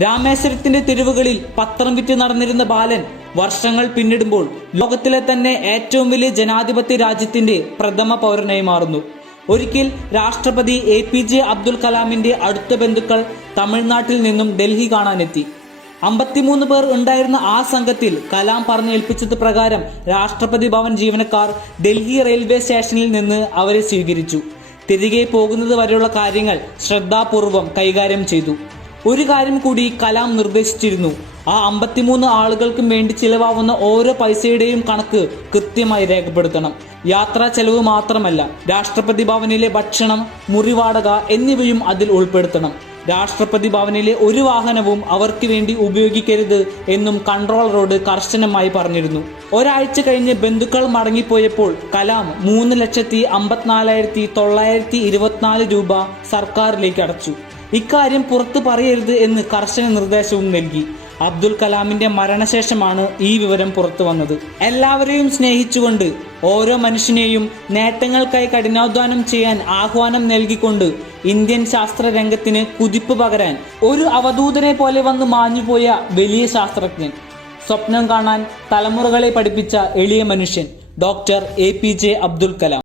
രാമേശ്വരത്തിന്റെ തെരുവുകളിൽ പത്രം വിറ്റ് നടന്നിരുന്ന ബാലൻ വർഷങ്ങൾ പിന്നിടുമ്പോൾ ലോകത്തിലെ തന്നെ ഏറ്റവും വലിയ ജനാധിപത്യ രാജ്യത്തിന്റെ പ്രഥമ പൗരനായി മാറുന്നു. ഒരിക്കൽ രാഷ്ട്രപതി എ പി ജെ അബ്ദുൽ കലാമിന്റെ അടുത്ത ബന്ധുക്കൾ തമിഴ്നാട്ടിൽ നിന്നും ഡൽഹി കാണാനെത്തി. അമ്പത്തിമൂന്ന് പേർ ഉണ്ടായിരുന്ന ആ സംഘത്തിൽ കലാം പറഞ്ഞേൽപ്പിച്ചത് പ്രകാരം രാഷ്ട്രപതി ഭവൻ ജീവനക്കാർ ഡൽഹി റെയിൽവേ സ്റ്റേഷനിൽ നിന്ന് അവരെ സ്വീകരിച്ചു. തിരികെ പോകുന്നത് വരെയുള്ള കാര്യങ്ങൾ ശ്രദ്ധാപൂർവം കൈകാര്യം ചെയ്തു. ഒരു കാര്യം കൂടി കലാം നിർദ്ദേശിച്ചിരുന്നു. ആ അമ്പത്തിമൂന്ന് ആളുകൾക്കും വേണ്ടി ചിലവാവുന്ന ഓരോ പൈസയുടെയും കണക്ക് കൃത്യമായി രേഖപ്പെടുത്തണം. യാത്രാ ചെലവ് മാത്രമല്ല രാഷ്ട്രപതി ഭവനിലെ ഭക്ഷണം മുറിവാടക എന്നിവയും അതിൽ ഉൾപ്പെടുത്തണം. രാഷ്ട്രപതി ഭവനിലെ ഒരു വാഹനവും അവർക്ക് വേണ്ടി ഉപയോഗിക്കരുത് എന്നും കൺട്രോളറോട് കർശനമായി പറഞ്ഞിരുന്നു. ഒരാഴ്ച കഴിഞ്ഞ് ബന്ധുക്കൾ മടങ്ങിപ്പോയപ്പോൾ കലാം മൂന്ന് ലക്ഷത്തി അമ്പത്തിനാലായിരത്തി തൊള്ളായിരത്തി ഇരുപത്തിനാല് രൂപ സർക്കാരിലേക്ക് അടച്ചു. ഇക്കാര്യം പുറത്തു പറയരുത് എന്ന് കർശന നിർദ്ദേശവും നൽകി. അബ്ദുൽ കലാമിന്റെ മരണശേഷമാണ് ഈ വിവരം പുറത്തു വന്നത്. എല്ലാവരെയും സ്നേഹിച്ചുകൊണ്ട് ഓരോ മനുഷ്യനെയും നേട്ടങ്ങൾക്കായി കഠിനാധ്വാനം ചെയ്യാൻ ആഹ്വാനം നൽകിക്കൊണ്ട് ഇന്ത്യൻ ശാസ്ത്ര രംഗത്തിന് കുതിപ്പ് പകരാൻ ഒരു അവധൂതനെ പോലെ വന്ന് മാഞ്ഞുപോയ വലിയ ശാസ്ത്രജ്ഞൻ. സ്വപ്നം കാണാൻ തലമുറകളെ പഠിപ്പിച്ച എളിയ മനുഷ്യൻ doctor A P J Abdul Kalam.